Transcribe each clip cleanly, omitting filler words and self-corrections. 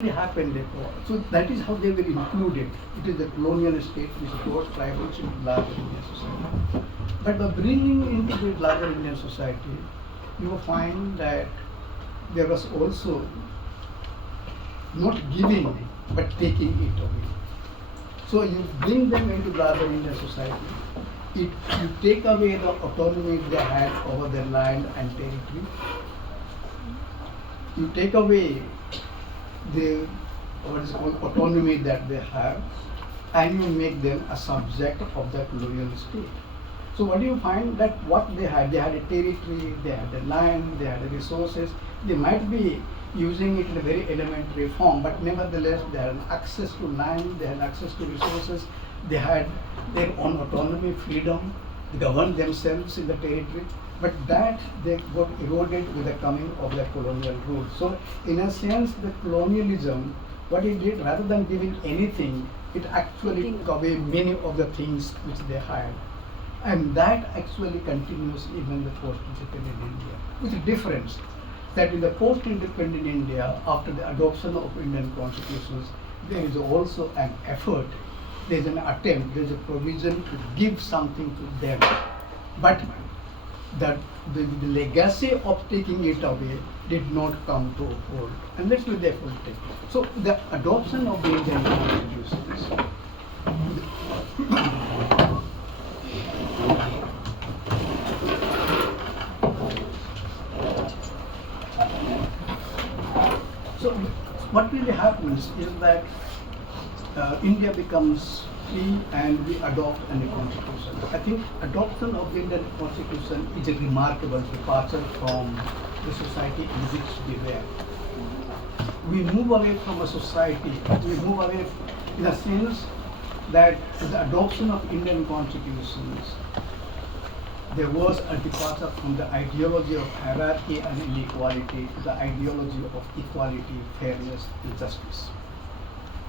It happened therefore. So that is how they were included. It is the colonial state which brought tribals into larger Indian society. But by bringing into the larger Indian society, you will find that there was also not giving but taking it away. So you bring them into larger Indian society, you take away the autonomy they had over their land and territory, you take away the what is called autonomy that they have, and you make them a subject of the colonial state. So what do you find? That what they had a territory, they had a land, they had the resources. They might be using it in a very elementary form, but nevertheless they had access to land, they had access to resources, they had their own autonomy, freedom, they governed themselves in the territory. But that they got eroded with the coming of the colonial rule. So in a sense, the colonialism, what it did, rather than giving anything, it actually took away many of the things which they had. And that actually continues even the post-independent India, with the difference that in the post-independent India, after the adoption of Indian constitutions, there is also an effort, there is an attempt, there is a provision to give something to them. But that the legacy of taking it away did not come to hold, and that's what they will take. So the adoption of the Indian constitutions, so what really happens is that India becomes free and we adopt a new constitution. I think adoption of the Indian constitution is a remarkable departure from the society in which we were. We move away from a society, we move away in the sense that the adoption of Indian constitutions, there was a departure from the ideology of hierarchy and inequality to the ideology of equality, fairness and justice.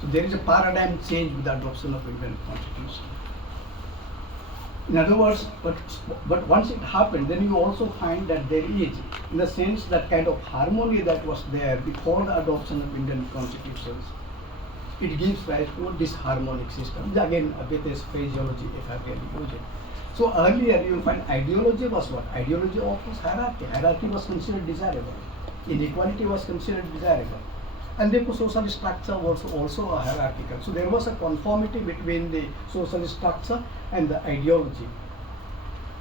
So there is a paradigm change with the adoption of Indian constitution. In other words, but once it happened, then you also find that there is, in the sense that kind of harmony that was there before the adoption of Indian constitutions, it gives rise to a disharmonic system. Again, a bit is phraseology if I really use it. So earlier you will find ideology was what? Ideology was hierarchy. Hierarchy was considered desirable. Inequality was considered desirable. And therefore social structure was also a hierarchical. So there was a conformity between the social structure and the ideology.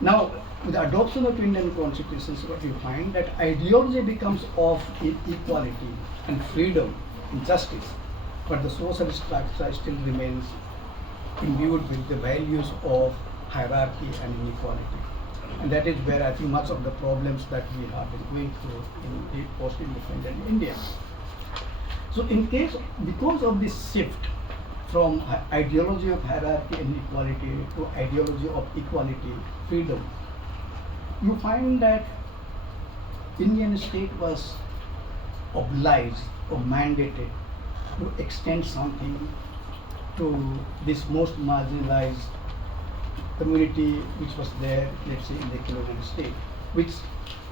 Now, with the adoption of Indian constitutions, what you find that ideology becomes of equality and freedom and justice, but the social structure still remains imbued with the values of hierarchy and inequality. And that is where I think much of the problems that we have been going through in the post-independent India. So in case, because of this shift from ideology of hierarchy and equality to ideology of equality, freedom, you find that Indian state was obliged or mandated to extend something to this most marginalized community which was there, let's say, in the colonial state, which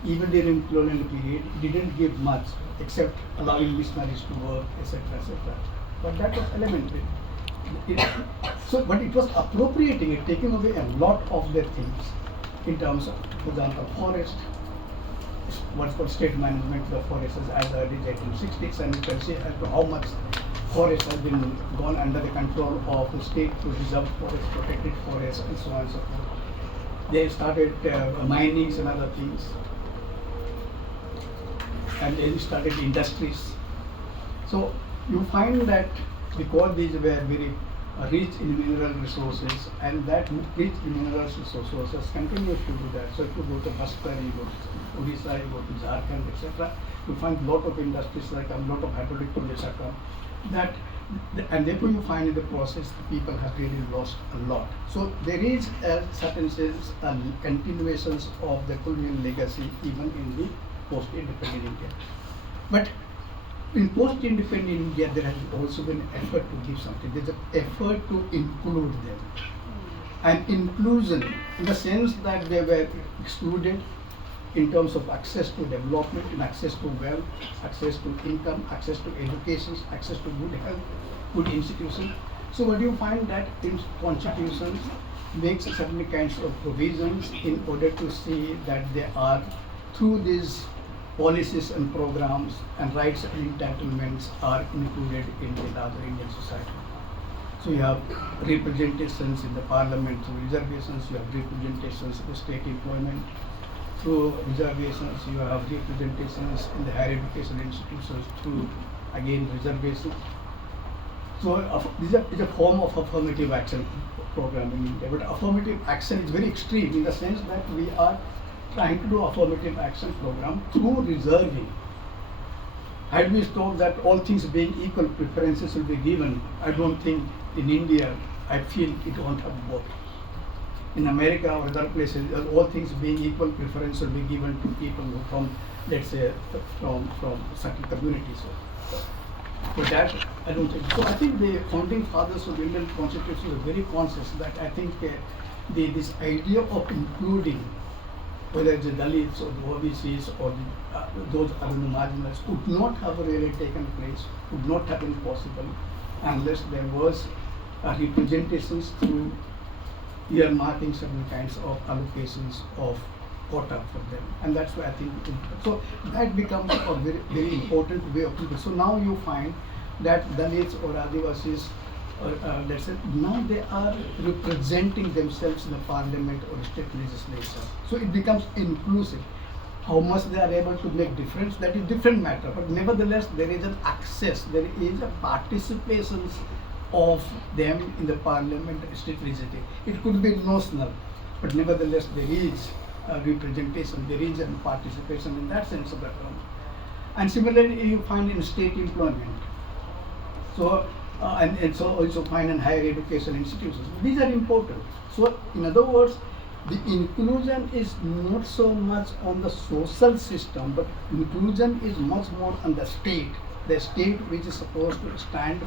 even during colonial period didn't give much except allowing missionaries to work, etc., etc. But that was elementary. But it was appropriating it, taking away a lot of their things in terms of, for example, forest, what's called state management of the forests as early as 1860s, and you can see as to how much forest has been gone under the control of the state to reserve forests, protected forests, and so on and so forth. They started minings and other things, and they started industries. So you find that because these were very rich in mineral resources, and that rich in mineral resources continues to do that. So if you go to Bastar, you go to Odisha, you go to Jharkhand, etc., you find a lot of industries like a lot of hydraulic projects are come. That, and therefore you find in the process the people have really lost a lot. So there is a certain sense continuations of the colonial legacy even in the post-independent India. But in post-independent India, there has also been effort to give something. There's an effort to include them. And inclusion, in the sense that they were excluded, in terms of access to development, and access to wealth, access to income, access to education, access to good health, good institutions. So what you find that in constitutions makes certain kinds of provisions in order to see that they are, through these policies and programs and rights and entitlements are included in the larger Indian society. So you have representations in the parliament through reservations, you have representations in the state employment through reservations, you have representations in the higher education institutions through, again, reservations. So this is a form of affirmative action program in India. But affirmative action is very extreme in the sense that we are trying to do affirmative action program through reserving. Had we thought that all things being equal, preferences will be given, I don't think in India, I feel it won't have worked. In America or other places, all things being equal, preference will be given to people who from, let's say, from certain communities. So that, I don't think. So I think the founding fathers of the Indian Constitution were very conscious that I think this idea of including, whether it's the Dalits or the OBCs or those other marginals, would not have really taken place, would not have been possible unless there was representations through earmarking certain kinds of allocations of quota for them. And that's why I think, so that becomes a very, very important way of people. So now you find that Dalits or Adivasis, let's say, now they are representing themselves in the parliament or state legislature. So it becomes inclusive. How much they are able to make difference, that is different matter. But nevertheless, there is an access, there is a participation of them in the parliament, state legislature. It could be notional, but nevertheless, there is representation, there is a participation in that sense of the term. And similarly, you find in state employment. So, and so also find in higher education institutions. These are important. So, in other words, the inclusion is not so much on the social system, but inclusion is much more on the state which is supposed to stand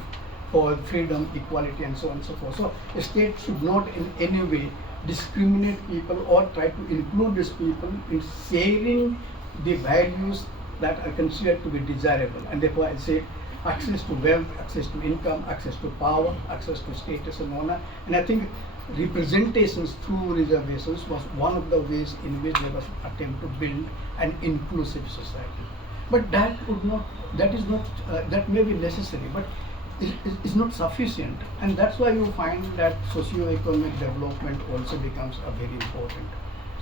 for freedom, equality, and so on and so forth. So, a state should not in any way discriminate people or try to include these people in sharing the values that are considered to be desirable. And therefore, I say access to wealth, access to income, access to power, access to status and honor. And I think representations through reservations was one of the ways in which there was an attempt to build an inclusive society. But that that may be necessary, but is not sufficient. And that's why you find that socio-economic development also becomes a very important.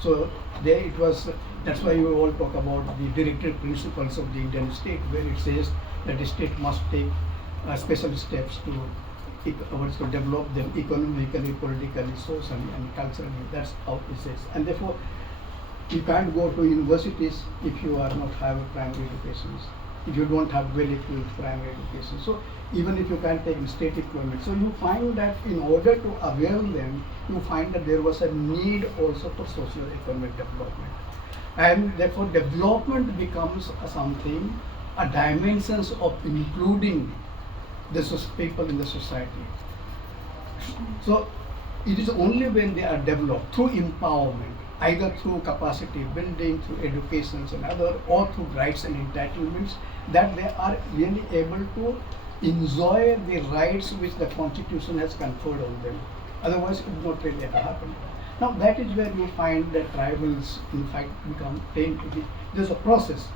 So there it was, that's why you all talk about the directive principles of the Indian state, where it says that the state must take special steps to develop them economically, politically, socially, and culturally. That's how it says. And therefore, you can't go to universities if you are not have primary education, if you don't have well-equipped primary education. So even if you can't take state employment, so you find that in order to avail them, you find that there was a need also for socio-economic development. And therefore, development becomes something, a dimensions of including the people in the society. So it is only when they are developed through empowerment, either through capacity building, through education and other, or through rights and entitlements, that they are really able to enjoy the rights which the Constitution has conferred on them. Otherwise, it would not really happen. Now, that is where you find that tribals, in fact, tend to be. There's a process,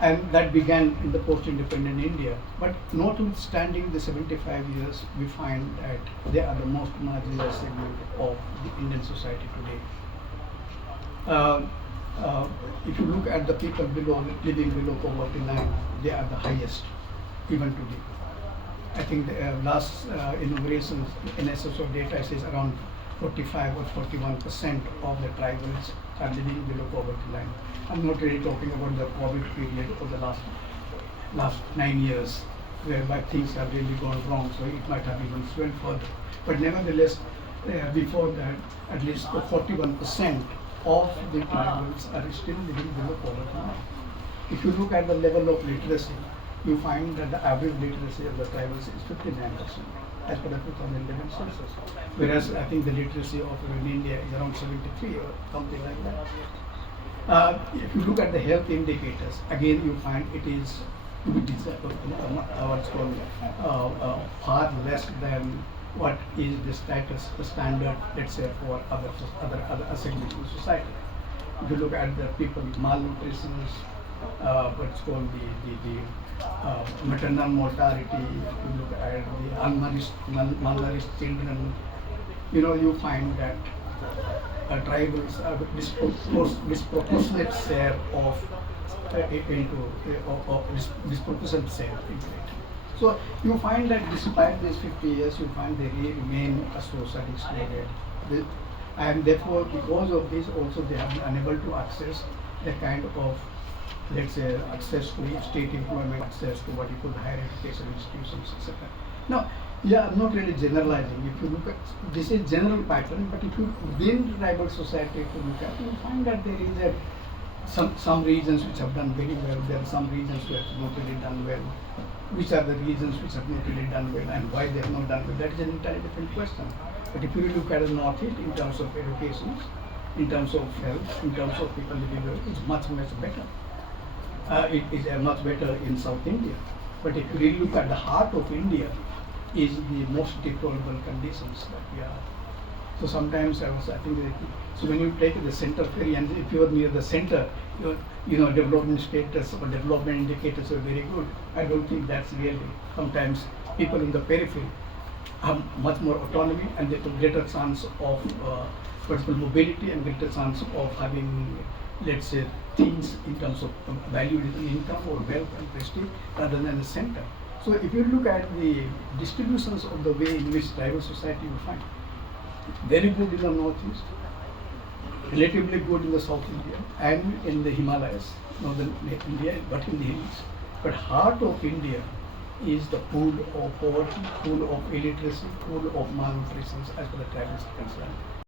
and that began in the post-independent India. But notwithstanding the 75 years, we find that they are the most marginalized segment of the Indian society today. If you look at the people living below poverty line, they are the highest even today. I think the last inaugurations in SSO data says around 45 or 41% of the tribals are living below poverty line. I'm not really talking about the COVID period or the last 9 years, whereby things have really gone wrong, so it might have even swelled further. But nevertheless, before that, at least 41% of the tribals are still living below poverty line. If you look at the level of literacy, you find that the average literacy of the tribals is 59% as per the 2011 census. Whereas I think the literacy of in India is around 73 or something like that. If you look at the health indicators, again you find it is to be what's called far less than what is the status, the standard, let's say, for other segments in society. If you look at the people with malnutrition, what's called the maternal mortality, if you look at the malnourished children, you find that tribals have a disproportionate share of disproportionate share into it. So you find that despite these 50 years, you find they remain a socially excluded. And therefore, because of this, also they have been unable to access the kind of, let's say, access to state employment, access to what you call higher education institutions, etc. Now, yeah, I'm not really generalizing. If you look at this is general pattern, but if you within tribal society, if you look at, you find that there is some regions which have done very well. There are some regions which have not really done well. Which are the reasons which have not really done well, and why they have not done well? That is an entirely different question. But if you look at the Northeast in terms of education, in terms of health, in terms of people living well, it's much better. It is much better in South India. But if you really look at the heart of India, is the most deplorable conditions that we are. So sometimes I think that, so when you take the center ferry, and if you are near the center, development status or development indicators are very good. I don't think that's really. Sometimes people in the periphery have much more autonomy and they have greater chance of personal mobility and greater chance of having, let's say, things in terms of value in income or wealth and prestige rather than the center. So if you look at the distributions of the way in which tribal society you find, very good in the Northeast, relatively good in the South India and in the Himalayas, northern India, but in the hills. But heart of India is the pool of poverty, pool of illiteracy, pool of malnutrition as far as tribals are concerned.